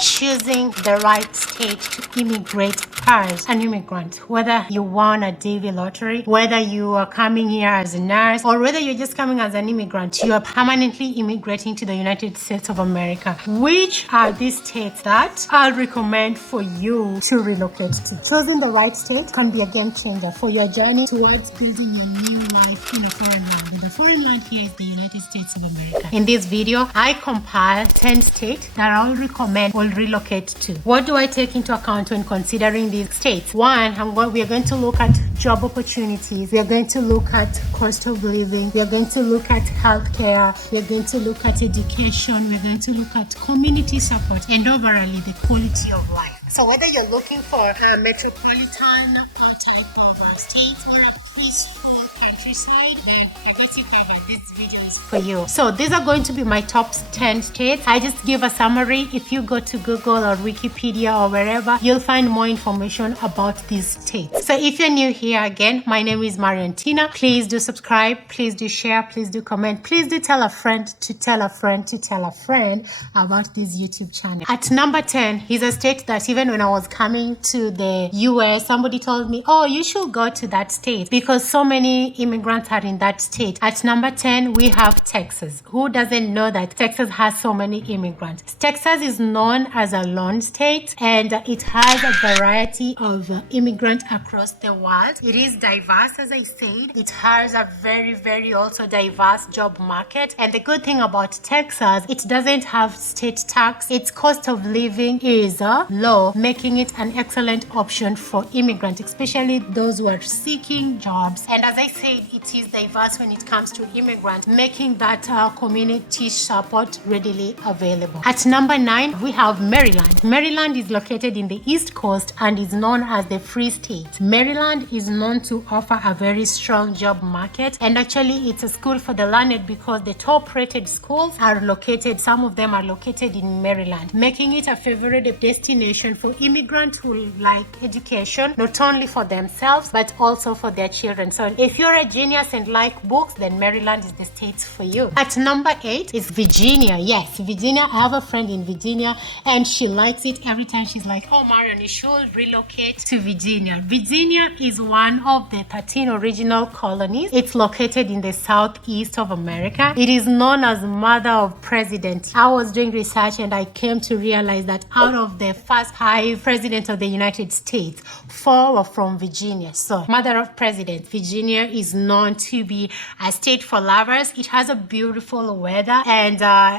Choosing the right state to immigrate as an immigrant, whether you won a DV lottery, whether you are coming here as a nurse, or whether you're just coming as an immigrant, you are permanently immigrating to the United States of America. Which are these states that I'll recommend for you to relocate to? Choosing the right state can be a game changer for your journey towards building your new life in a foreign land. And the foreign land here is the United States of America. In this video, I compile 10 states that I'll recommend or relocate to. What do I take into account when considering these states? One, we are going to look at job opportunities. We are going to look at cost of living. We are going to look at healthcare. We are going to look at education. We are going to look at community support and overall the quality of life. So whether you're looking for a metropolitan type of state or a peaceful countryside, then I got you covered. This video is for you. So these are going to be my top 10 states. I just give a summary. If you go to Google or Wikipedia or wherever, you'll find more information about these states. So if you're new here again, my name is Mariantina. Please do subscribe. Please do share. Please do comment. Please do tell a friend to tell a friend to tell a friend about this YouTube channel. At number 10 is a state that even when I was coming to the US, somebody told me, oh, you should go to that state because so many immigrants are in that state. At number 10, we have Texas. Who doesn't know that Texas has so many immigrants? Texas is known as a lone state and it has a variety of immigrants across the world. It is diverse, as I said. It has a very also diverse job market. And the good thing about Texas, it doesn't have state tax. Its cost of living is low, making it an excellent option for immigrants, especially those who are seeking jobs. And as I said, it is diverse when it comes to immigrants, making that community support readily available. At number 9, we have Maryland. Maryland is located in the East Coast and is known as the Free State. Maryland is known to offer a very strong job market, and actually it's a school for the learned because the top rated schools are located, some of them are located in Maryland, making it a favorite destination for immigrants who like education, not only for themselves but also for their children. So if you're a genius and like books, then Maryland is the state for you. At number 8 is Virginia. Yes, Virginia. I have a friend in Virginia and she likes it. Every time she's like, oh Marion, you should relocate to Virginia. Virginia is one of the 13 original colonies. It's located in the southeast of America. It is known as mother of president. I was doing research and I came to realize that out of the first 5 presidents of the United States, 4 were from Virginia. So mother of president, Virginia is known to be a state for lovers. It has a beautiful weather, and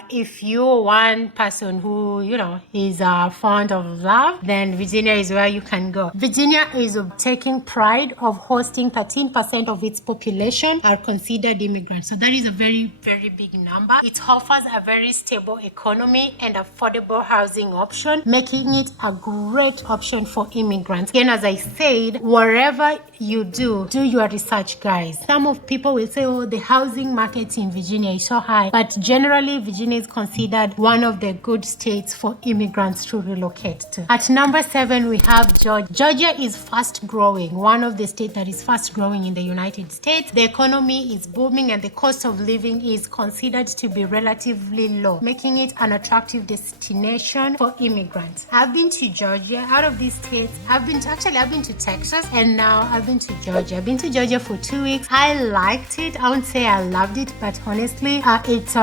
if you're one person who is fond of love, then Virginia is where you can go. Virginia is taking pride of hosting 13% of its population are considered immigrants. So that is a very big number. It offers a very stable economy and affordable housing option, making it a great option for immigrants. Again, as I said, wherever you do your research, guys. Some of people will say, oh, the housing market in Virginia is so high, but generally Virginia is considered one of the good states for immigrants to relocate to. At number 7, we have Georgia. Georgia is fast growing, one of the states that is fast growing in the United States. The economy is booming and the cost of living is considered to be relatively low, making it an attractive destination for immigrants. I've been to Georgia. Out of these states, I've been to Texas, and now I've been to Georgia. I've been to Georgia for 2 weeks. I liked it. I won't say I loved it, but honestly, it's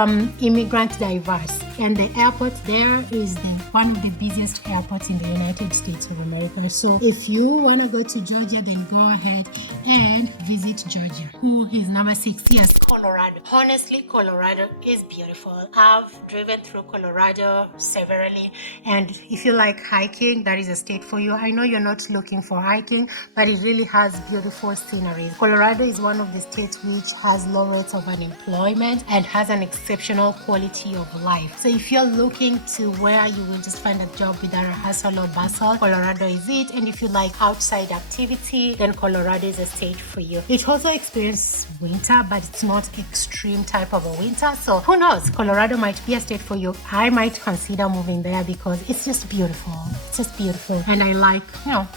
immigrant diverse. And the airport there is one of the busiest airports in the United States of America. So if you want to go to Georgia, then go ahead and visit Georgia. Who is number 6? Yes, Colorado. Honestly, Colorado is beautiful. I've driven through Colorado severally, and if you like hiking, that is a state for you. I know you're not looking for hiking, but it really has beautiful scenery. Colorado is one of the states which has low rates of unemployment and has an exceptional quality of life. So if you're looking to where you will just find a job without a hustle or bustle, Colorado is it. And if you like outside activity, then Colorado is a state for you. It also experiences winter, but it's not extreme type of a winter. So who knows? Colorado might be a state for you. I might consider moving there because it's just beautiful. It's just beautiful. And I like,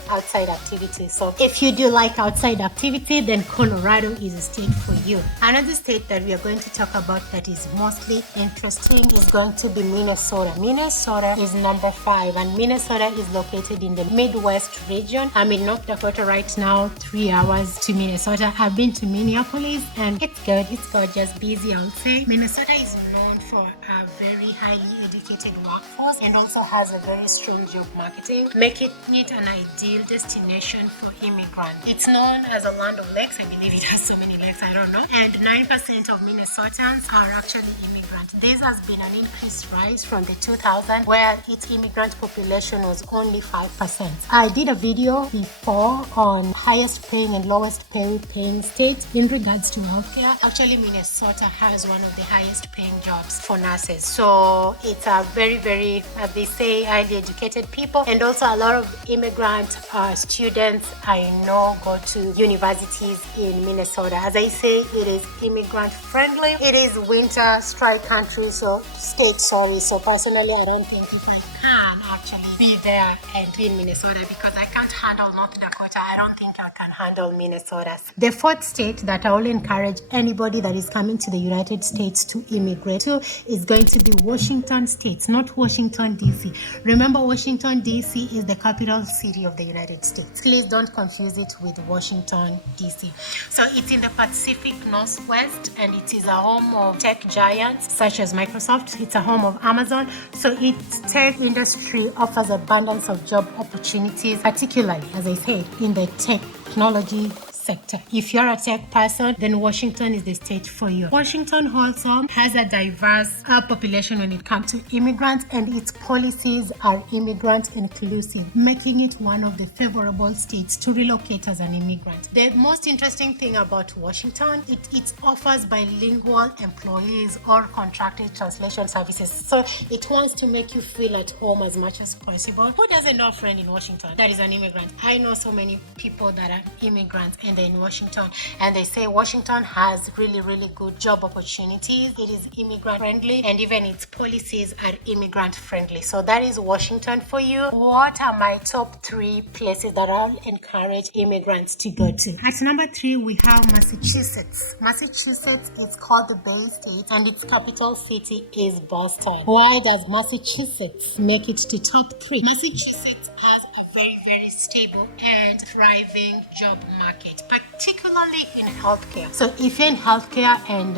outside activity. So if you do like outside activity, then Colorado is a state for you. Another state that we are going to talk about that is mostly interesting is going going to be Minnesota. Minnesota is number 5, and Minnesota is located in the Midwest region. I'm in North Dakota right now, 3 hours to Minnesota. I've been to Minneapolis, and it's good. It's gorgeous, busy, I would say. Minnesota is known for a very highly educated workforce and also has a very strong job marketing, making it an ideal destination for immigrants. It's known as a land of lakes. I believe it has so many lakes, I don't know. And 9% of Minnesotans are actually immigrants. This has been an increased rise from the 2000s, where its immigrant population was only 5%. I did a video before on highest paying and lowest paying states in regards to healthcare. Actually, Minnesota has one of the highest paying jobs for nurses. So it's a very, very, as they say, highly educated people. And also a lot of immigrant students I know go to universities in Minnesota. As I say, it is immigrant friendly. It is winter strike country, so personally I don't think if I can actually be there and be in Minnesota, because I can't handle North Dakota. I don't think I can handle Minnesota. The fourth state that I will encourage anybody that is coming to the United States to immigrate to is going to be Washington State, not Washington DC. Remember, Washington DC is the capital city of the United States. Please don't confuse it with Washington DC. So it's in the Pacific Northwest, and it is a home of tech giants such as Microsoft. It's a home of Amazon. So its tech industry offers abundance of job opportunities, particularly, as I said, in the technology sector. If you're a tech person, then Washington is the state for you. Washington also has a diverse population when it comes to immigrants, and its policies are immigrant inclusive, making it one of the favorable states to relocate as an immigrant. The most interesting thing about Washington, it offers bilingual employees or contracted translation services. So it wants to make you feel at home as much as possible. Who doesn't know a friend in Washington that is an immigrant? I know so many people that are immigrants and they're in Washington, and they say Washington has really, really good job opportunities. It is immigrant friendly, and even its policies are immigrant friendly. So that is Washington for you. What are my top 3 places that I'll encourage immigrants to go to? At number 3, we have Massachusetts. Massachusetts is called the Bay State, and its capital city is Boston. Why does Massachusetts make it to top 3? Massachusetts has a very, very stable and thriving job market, particularly in healthcare. So if you're in healthcare and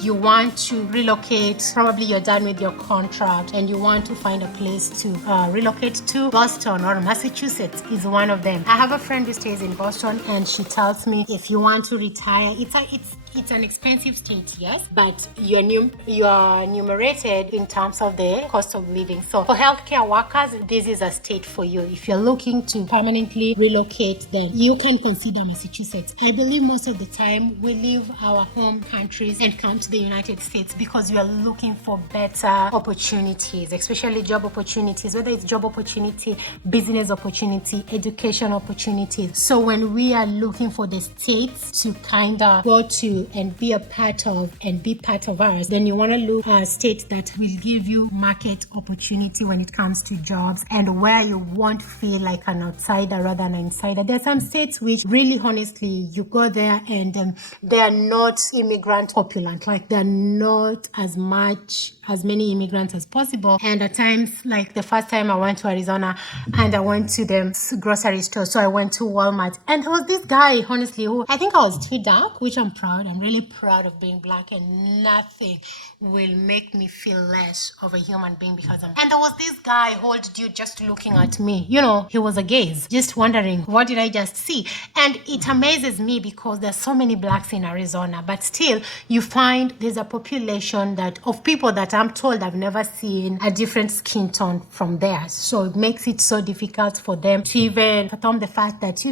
you want to relocate, probably you're done with your contract and you want to find a place to relocate to, Boston or Massachusetts is one of them. I have a friend who stays in Boston, and she tells me if you want to retire, it's an expensive state, yes, but you are numerated in terms of the cost of living. So for healthcare workers, this is a state for you. If you're looking to permanently relocate, then you can consider Massachusetts. I believe most of the time we leave our home countries and come to the United States because we are looking for better opportunities, especially job opportunities, whether it's job opportunity, business opportunity, education opportunities. So when we are looking for the states to kind of go to and be a part of and be part of us, then you want to look at a state that will give you market opportunity when it comes to jobs, and where you won't feel like an outsider rather than an insider. There are some states which really, honestly, you go there and they are not immigrant populant, like they're not as many immigrants as possible. And at times, like the first time I went to Arizona and I went to the grocery store, so I went to Walmart, and there was this guy, honestly, who I think I was too dark, which I'm proud. I'm really proud of being black, and nothing will make me feel less of a human being because and there was this guy, old dude, just looking at me. You know, he was a gaze, just wondering, what did I just see? And it amazes me because there's so many blacks in Arizona, but still you find there's a population of people that I'm told I've never seen a different skin tone from theirs. So it makes it so difficult for them to even fathom the fact that,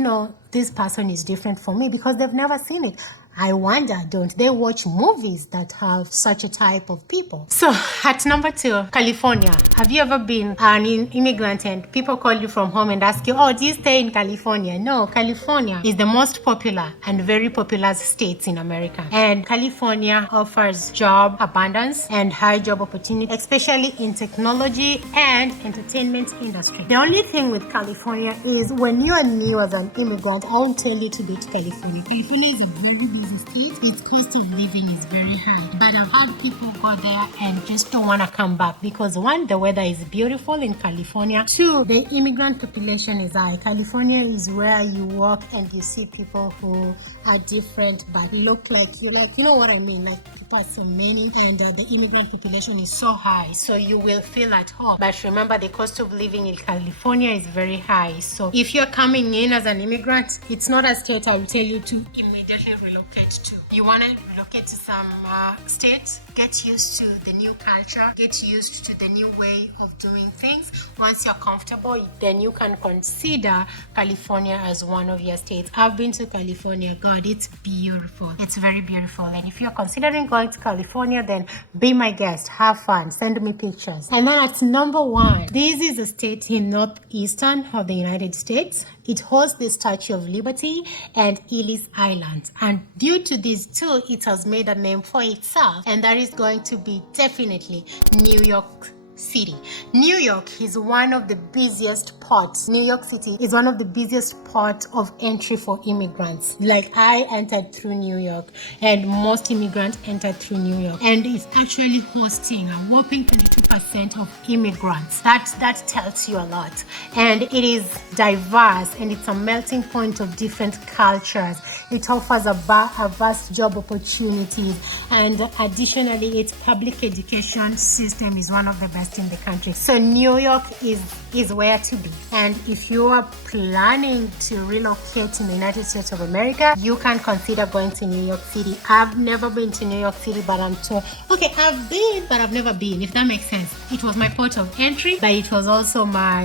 this person is different from me because they've never seen it. I wonder, don't they watch movies that have such a type of people? So at number 2, California. Have you ever been an immigrant and people call you from home and ask you, do you stay in California? No, California is the most popular and very popular state in America. And California offers job abundance and high job opportunity, especially in technology and entertainment industry. The only thing with California is when you are new as an immigrant, I won't tell you to go to California. California is a very busy state, its cost of living is very high. But I've had people go there and just don't want to come back because one, the weather is beautiful in California. Two, the immigrant population is high. California is where you walk and you see people who are different but look like you. Like, you know what I mean? Like, people are so many and the immigrant population is so high. So you will feel at home. But remember, the cost of living in California is very high. So if you're coming in as an immigrant, it's not a state I will tell you to immediately relocate to. You want to relocate to some state, get used to the new culture, get used to the new way of doing things. Once you're comfortable, then you can consider California as one of your states. I've been to California. God, it's beautiful. It's very beautiful. And if you're considering going to California, then be my guest. Have fun. Send me pictures. And then at number 1, this is a state in northeastern of the United States. It hosts the Statue of Liberty and Ellis Island. And due to these two, it has made a name for itself. And that is going to be definitely New York City. New York is one of the busiest ports. New York City is one of the busiest ports of entry for immigrants. Like, I entered through New York and most immigrants entered through New York. And it's actually hosting a whopping 22% of immigrants. That tells you a lot. And it is diverse and it's a melting point of different cultures. It offers a vast job opportunities, and additionally, its public education system is one of the best in the country. So New York is where to be. And if you are planning to relocate in the United States of America, you can consider going to New York City. I've never been to New York City, but I'm told, okay, I've been, but I've never been, if that makes sense. It was my port of entry, but it was also my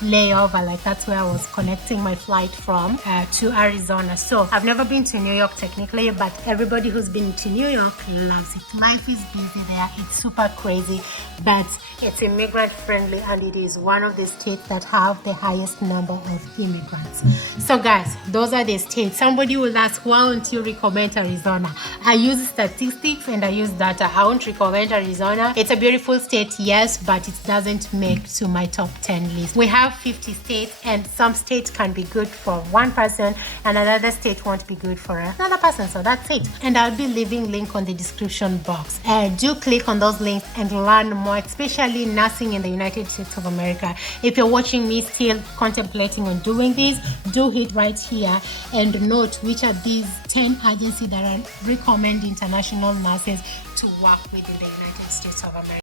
layover. Like, that's where I was connecting my flight from to Arizona. So I've never been to New York technically, but everybody who's been to New York loves it. Life is busy there. It's super crazy, but it's immigrant friendly, and it is one of the states that have the highest number of immigrants. So guys, those are the states. Somebody will ask, why won't you recommend Arizona? I use statistics and I use data. I won't recommend Arizona. It's a beautiful state, yes, but it doesn't make to my top 10 list. We have 50 states, and some states can be good for one person and another state won't be good for another person. So that's it. And I'll be leaving link on the description box. Do click on those links and learn more, especially nursing in the United States of America. If you're watching me still contemplating on doing this, do hit right here and note which are these 10 agencies that recommend international nurses to work with in the United States of America.